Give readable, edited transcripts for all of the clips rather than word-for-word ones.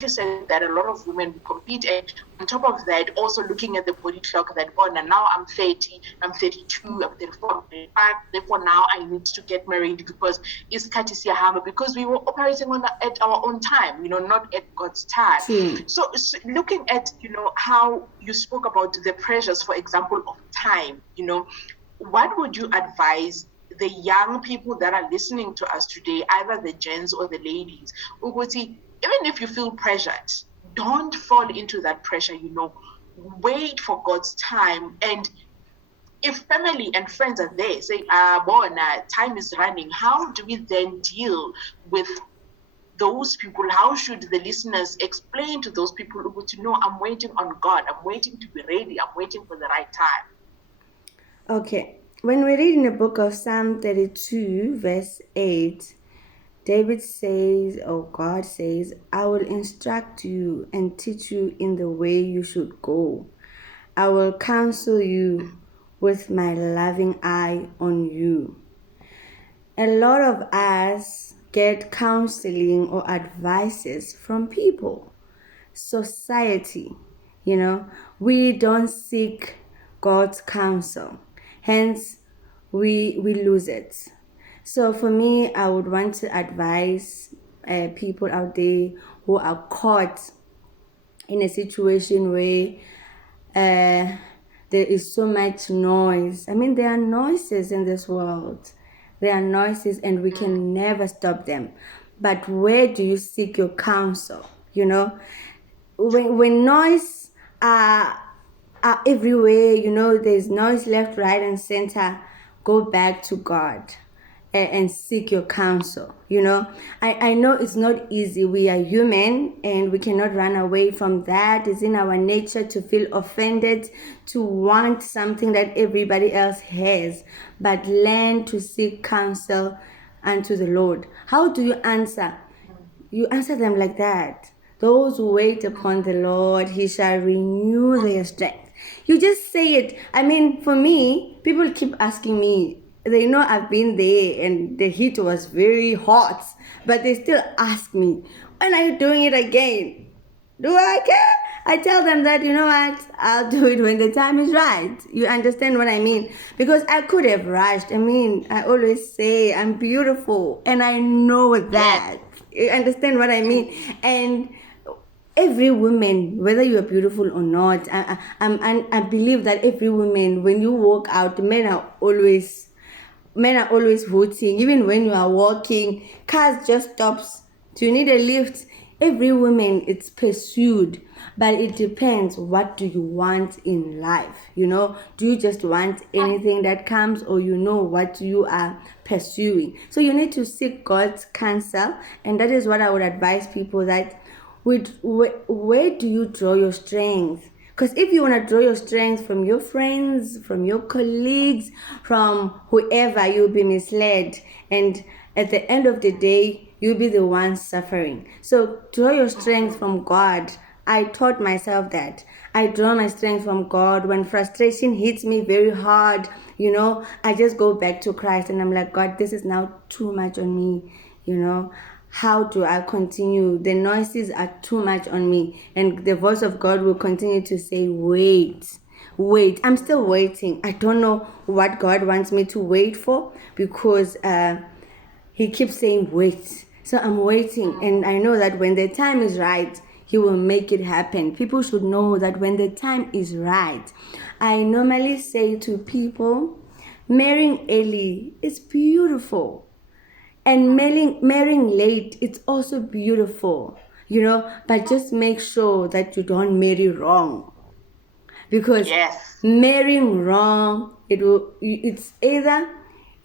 you said that a lot of women compete, and on top of that, also looking at the body clock that, oh, now I'm 30, I'm 32, I'm 34, I'm 35, therefore now I need to get married because it's Katisia Hammer, because we were operating at our own time, not at God's time. So looking at, how you spoke about the pressures, for example, of time, what would you advise the young people that are listening to us today, either the gents or the ladies, Uguti, even if you feel pressured, don't fall into that pressure, wait for God's time. And if family and friends are there saying, time is running, how do we then deal with those people? How should the listeners explain to those people who to know, I'm waiting on God, I'm waiting to be ready, I'm waiting for the right time? Okay. When we read in the book of Psalm 32, verse 8, David says, or God says, I will instruct you and teach you in the way you should go. I will counsel you with my loving eye on you. A lot of us get counseling or advices from people, society. We don't seek God's counsel. Hence, we lose it. So for me, I would want to advise people out there who are caught in a situation where there is so much noise. I mean, there are noises in this world. There are noises and we can never stop them. But where do you seek your counsel? When noise are everywhere, there's noise left, right, and center, go back to God and seek your counsel. I know it's not easy. We are human and we cannot run away from that. It's in our nature to feel offended, to want something that everybody else has. But learn to seek counsel unto the Lord. How do you answer? You answer them like that. Those who wait upon the Lord, He shall renew their strength. You just say it. I mean, for me, people keep asking me, they know I've been there and the heat was very hot, but they still ask me, when are you doing it again? Do I care? I tell them that, what, I'll do it when the time is right. You understand what I mean? Because I could have rushed. I mean, I always say I'm beautiful and I know that. You understand what I mean? And every woman, whether you are beautiful or not, I believe that every woman, when you walk out, men are always hooting. Even when you are walking, cars just stops. Do you need a lift? Every woman, it's pursued, but it depends. What do you want in life? Do you just want anything that comes, or what you are pursuing? So you need to seek God's counsel, and that is what I would advise people, that where do you draw your strength? Because if you want to draw your strength from your friends, from your colleagues, from whoever, you'll be misled. And at the end of the day, you'll be the one suffering. So draw your strength from God. I taught myself that. I draw my strength from God. When frustration hits me very hard, I just go back to Christ and I'm like, God, this is now too much on me, How do I continue? The noises are too much on me. And the voice of God will continue to say, wait. I'm still waiting. I don't know what God wants me to wait for, because He keeps saying, wait. So I'm waiting. And I know that when the time is right, He will make it happen. People should know that when the time is right. I normally say to people, marrying early is beautiful. And marrying late, it's also beautiful, but just make sure that you don't marry wrong. Because marrying wrong, it's either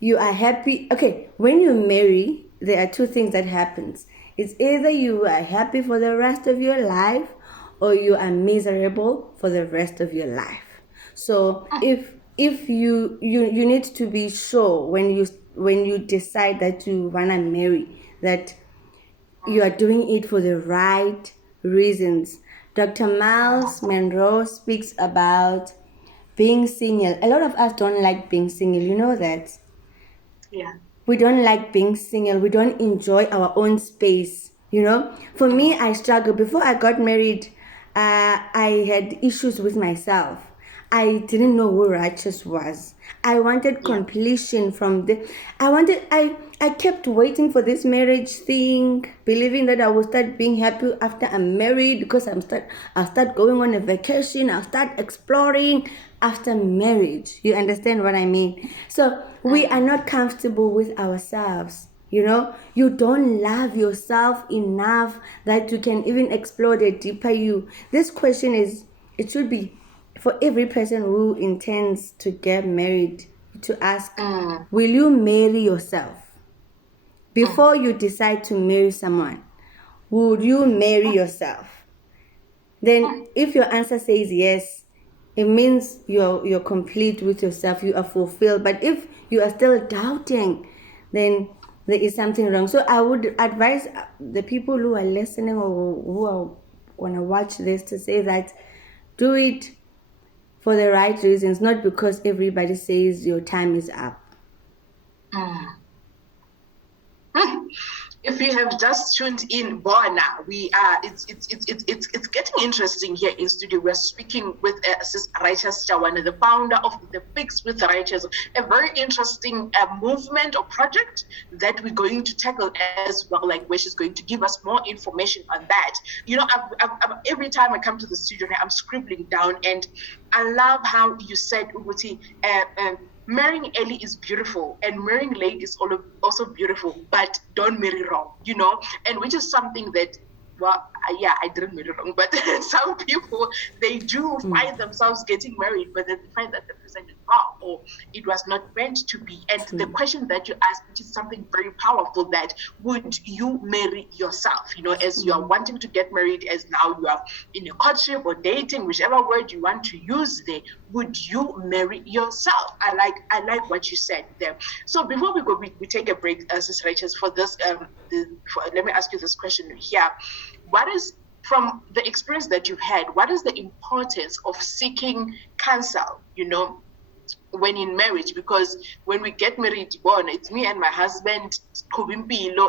you are happy. Okay, when you marry, there are two things that happens. It's either you are happy for the rest of your life, or you are miserable for the rest of your life. So if you need to be sure when you decide that you want to marry, that you are doing it for the right reasons. Dr. Miles Monroe speaks about being single. A lot of us don't like being single. You know that? Yeah. We don't like being single. We don't enjoy our own space. You know, for me, I struggled. Before I got married, I had issues with myself. I didn't know who righteous was. I wanted Yeah. completion from the. I kept waiting for this marriage thing, believing that I will start being happy after I'm married because I'll start going on a vacation. I'll start exploring after marriage. You understand what I mean? So we are not comfortable with ourselves. You know, you don't love yourself enough that you can even explore the deeper you. This question it should be for every person who intends to get married to ask, will you marry yourself? Before you decide to marry someone, would you marry yourself? Then if your answer says yes, it means you're complete with yourself, you are fulfilled. But if you are still doubting, then there is something wrong. So I would advise the people who are listening or who are going to watch this to say that do it for the right reasons, not because everybody says your time is up. If you have just tuned in, Bona, we are. It's getting interesting here in studio. We're speaking with Sis Righteous Chawana, the founder of the Fix with Righteous, a very interesting movement or project that we're going to tackle as well. Like where she's going to give us more information on that. You know, every time I come to the studio, I'm scribbling down, and I love how you said, Uguti, marrying early is beautiful and marrying late is also beautiful, but don't marry wrong, you know, and which is something that, well, yeah, I didn't marry wrong, but some people, they do find themselves getting married, but then they find that the person is wrong or it was not meant to be. And the question that you asked, which is something very powerful, that would you marry yourself, you know, as you are wanting to get married, as now you are in a courtship or dating, whichever word you want to use there, would you marry yourself? I like what you said there. So before we go, we take a break, Sis Righteous, for this. Let me ask you this question here. What is, from the experience that you've had, what is the importance of seeking counsel, you know, when in marriage? Because when we get married, born, it's me and my husband,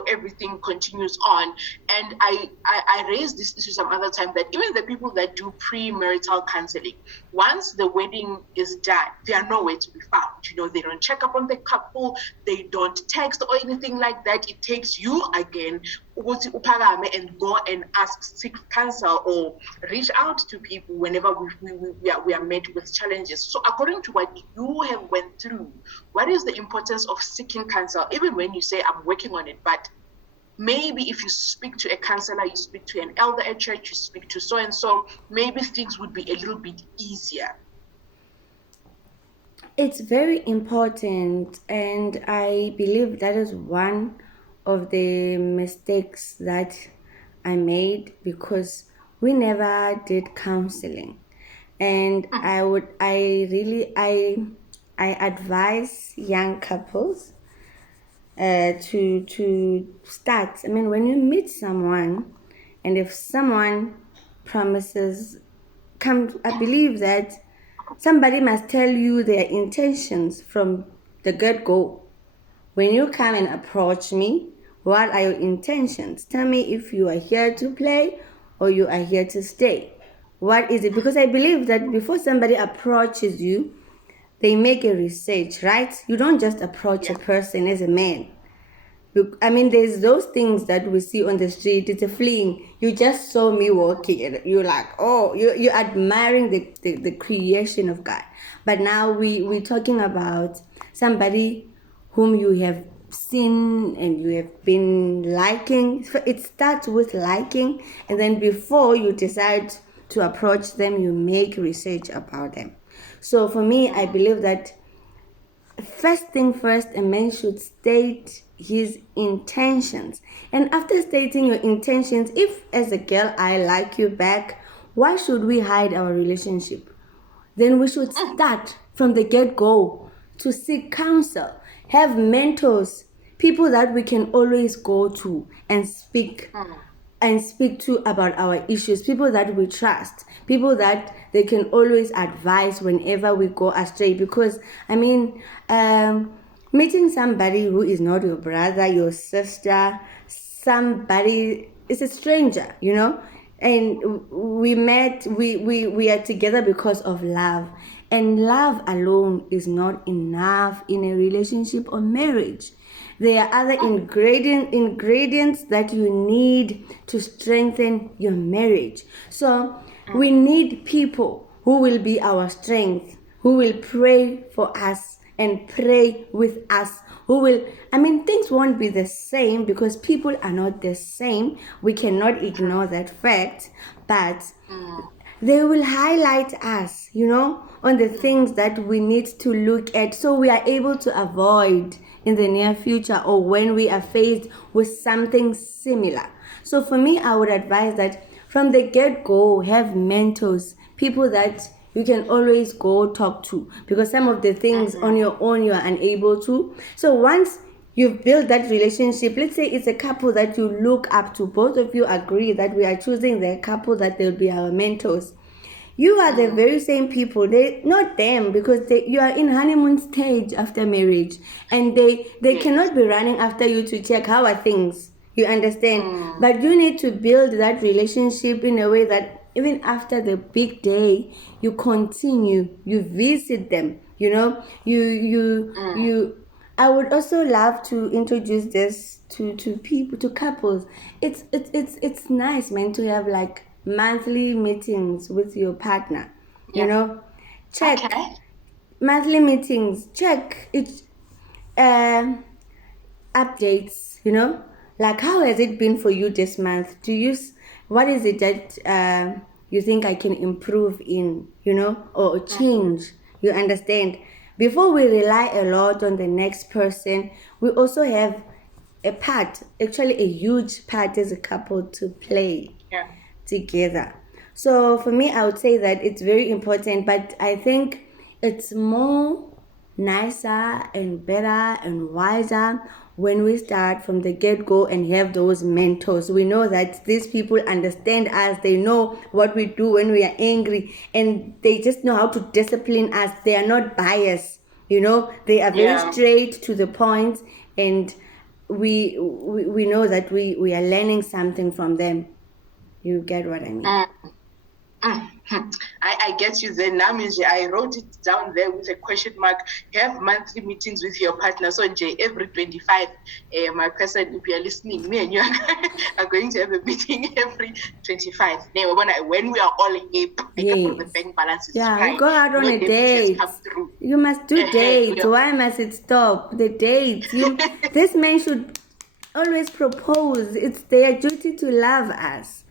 everything continues on. And I raised this issue some other time, that even the people that do premarital counseling, once the wedding is done, they are nowhere to be found. You know, they don't check up on the couple, they don't text or anything like that. It takes you again and go and seek counsel or reach out to people whenever we are met with challenges. So according to what you have went through, what is the importance of seeking counsel? Even when you say I'm working on it, but maybe if you speak to a counselor, you speak to an elder at church, you speak to so and so, maybe things would be a little bit easier. It's very important, and I believe that is one of the mistakes that I made, because we never did counseling. And I advise young couples to start. I mean, when you meet someone, and if someone promises, I believe that somebody must tell you their intentions from the get-go. When you come and approach me, what are your intentions? Tell me if you are here to play or you are here to stay. What is it? Because I believe that before somebody approaches you, they make a research, right? You don't just approach a person as a man. I mean, there's those things that we see on the street. It's a fleeing. You just saw me walking, and you're like, oh, you're admiring the creation of God. But now we're talking about somebody whom you have seen and you have been liking. It starts with liking, and then before you decide to approach them, you make research about them. So for me, I believe that first thing first, a man should state his intentions. And after stating your intentions, if as a girl I like you back, why should we hide our relationship? Then we should start from the get-go to seek counsel, have mentors, people that we can always go to and speak to about our issues, people that we trust, people that they can always advise whenever we go astray. Because I mean, meeting somebody who is not your brother, your sister, somebody it's a stranger, and we are together because of love, and love alone is not enough in a relationship or marriage. There are other ingredients that you need to strengthen your marriage. So we need people who will be our strength, who will pray for us and pray with us, things won't be the same because people are not the same. We cannot ignore that fact, but they will highlight us, on the things that we need to look at so we are able to avoid in the near future or when we are faced with something similar. So for me, I would advise that from the get-go, have mentors, people that you can always go talk to, because some of the things on your own you are unable to. So once you've built that relationship, let's say it's a couple that you look up to, both of you agree that we are choosing the couple that they'll be our mentors. You are the very same people, they not them, because you are in honeymoon stage after marriage, and they cannot be running after you to check how are things, you understand. But you need to build that relationship in a way that even after the big day, you continue, you visit them, you I would also love to introduce this to people, to couples. It's nice, man, to have like monthly meetings with your partner. Check Okay. monthly meetings. Check it. Updates. Like how has it been for you this month? What is it that you think I can improve in? Or change. You understand? Before we rely a lot on the next person, we also have a part, actually a huge part as a couple to play together. So for me, I would say that it's very important, but I think it's more nicer and better and wiser when we start from the get-go and have those mentors. We know that these people understand us, they know what we do when we are angry, and they just know how to discipline us. They are not biased, they are very straight to the point, and we know that we are learning something from them. You get what I mean? I get you there, Namiji. I wrote it down there with a question mark. Have monthly meetings with your partner. So, every 25, my person, if you are listening, me and you are going to have a meeting every 25. Now, when we are all hip, the bank balance is we fine. go out on a date. You must do dates. Why must it stop? The dates. This man should always propose. It's their duty to love us.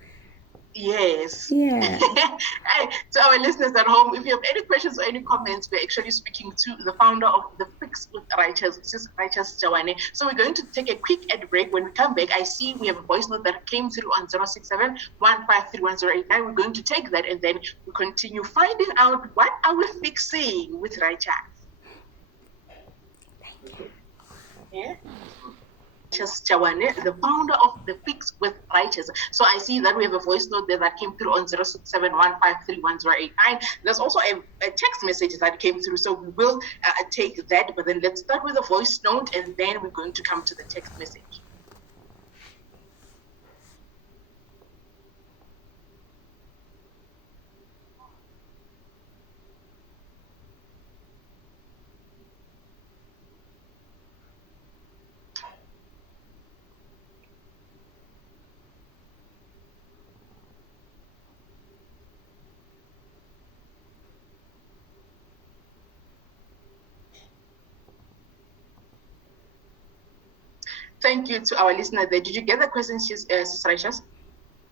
Yes. Yeah. To our listeners at home, if you have any questions or any comments, we're actually speaking to the founder of The Fix with Righteous, Sis Righteous Jawane. So we're going to take a quick ad break. When we come back, I see we have a voice note that came through on 067 1531089. We're going to take that and then we continue finding out what are we fixing with Righteous. Yeah. Jawane, the founder of The Fix with Righteous. So I see that we have a voice note there that came through on 067 1531089. There's also a text message that came through, so we will take that. But then let's start with a voice note, and then we're going to come to the text message. Thank you to our listener there. Did you get the question, Sister Righteous?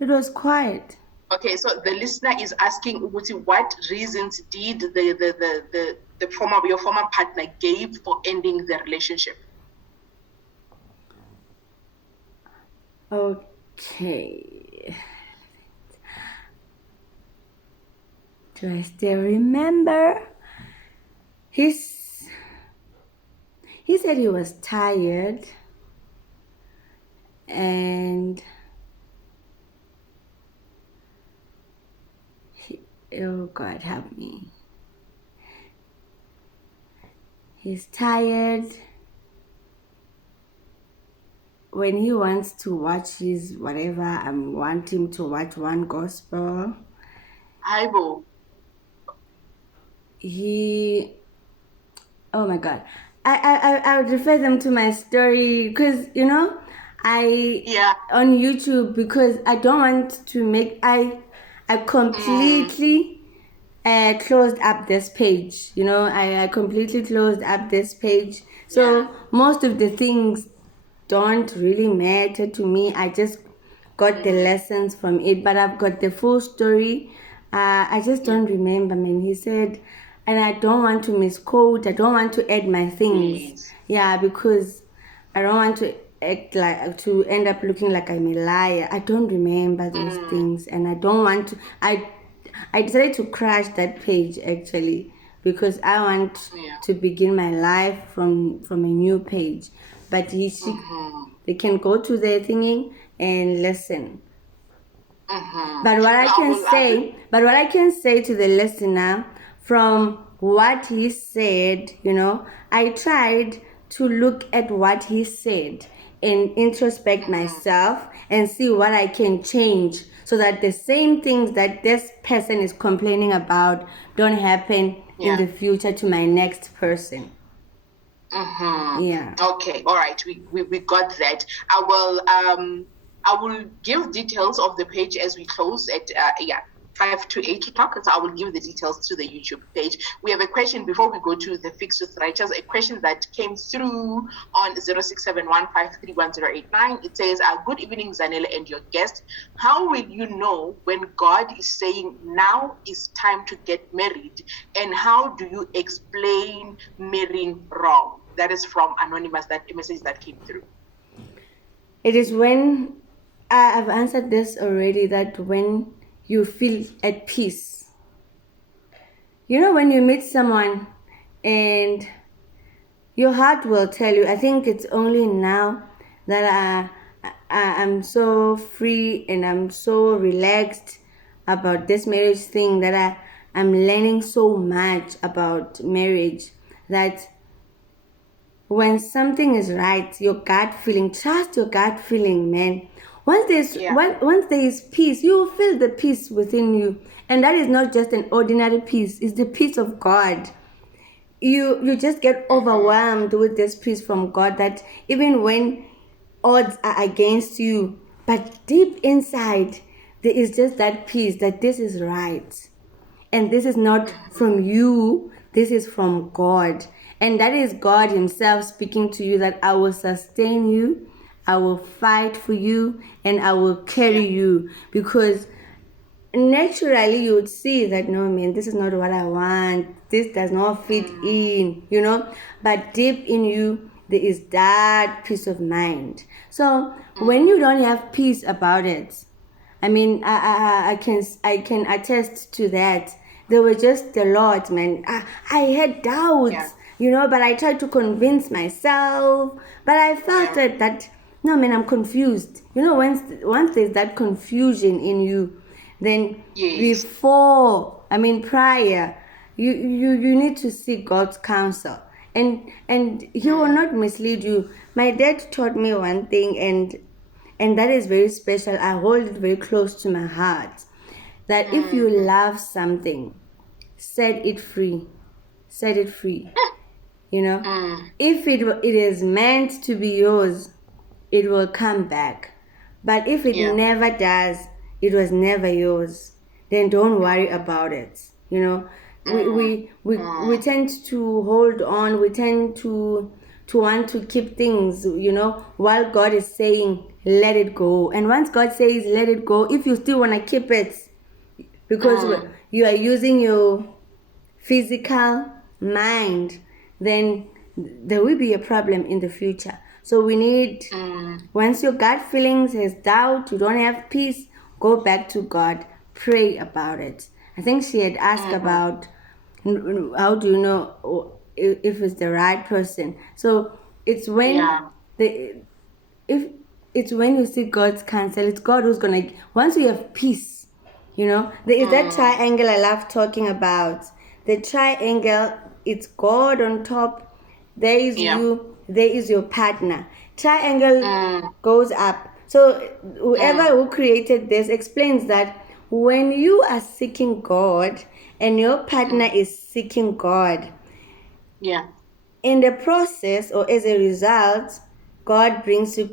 It was quiet. Okay, so the listener is asking, what reasons did your former partner gave for ending the relationship? Okay. Do I still remember? He said he was tired and oh God, help me. He's tired when he wants to watch his whatever, I want him to watch one gospel. Bible. Oh my God. I would refer them to my story because, on YouTube, because I don't want to I completely closed up this page, I completely closed up this page. So most of the things don't really matter to me. I just got the lessons from it, but I've got the full story. I just don't remember, man. He said, and I don't want to misquote. I don't want to add my things. Yeah, because I don't want to to end up looking like I'm a liar. I don't remember those things, and I don't want to. I decided to crash that page actually because I want to begin my life from a new page. But they can go to their thingy and listen. But what I can say to the listener, from what he said, I tried to look at what he said and introspect myself and see what I can change so that the same things that this person is complaining about don't happen in the future to my next person. Yeah. Okay. All right. We got that. I will give details of the page as we close at 5 to 8 o'clock. So I will give the details to the YouTube page. We have a question before we go to the Fix with Righteous, a question that came through on 0671531089. It says, good evening, Zanele and your guest. How will you know when God is saying now is time to get married? And how do you explain marrying wrong? That is from Anonymous, that message that came through. It is when, I've answered this already, that when you feel at peace. When you meet someone and your heart will tell you, I think it's only now that I'm so free and I'm so relaxed about this marriage thing, that I'm learning so much about marriage, that when something is right, your gut feeling, trust your gut feeling, man. Once there is peace, you will feel the peace within you. And that is not just an ordinary peace, it's the peace of God. You just get overwhelmed with this peace from God, that even when odds are against you, but deep inside, there is just that peace that this is right. And this is not from you, this is from God. And that is God himself speaking to you, that I will sustain you, I will fight for you, and I will carry you. Because naturally you would see that, no, man, this is not what I want. This does not fit in, But deep in you, there is that peace of mind. So when you don't have peace about it, I mean, I can attest to that. They were just the Lord, man. I had doubts, but I tried to convince myself. But I felt that no, man, I'm confused. Once there's that confusion in you, then prior, you need to seek God's counsel. And he will not mislead you. My dad taught me one thing, and that is very special. I hold it very close to my heart. That if you love something, set it free. Set it free. If it is meant to be yours, it will come back. But if it never does, it was never yours, then don't worry about it. We tend to hold on. We tend to want to keep things, while God is saying, let it go. And once God says, let it go, if you still want to keep it, because you are using your physical mind, then there will be a problem in the future. So we need, once your gut feelings has doubt, you don't have peace, go back to God, pray about it. I think she had asked about, how do you know if it's the right person? So it's when it's when you see God's counsel, it's God who's gonna, once you have peace, there is that triangle I love talking about. The triangle, it's God on top, there is you, there is your partner. triangle goes up. So whoever who created this explains that when you are seeking God and your partner is seeking God, Yeah. in the process or as a result, God brings you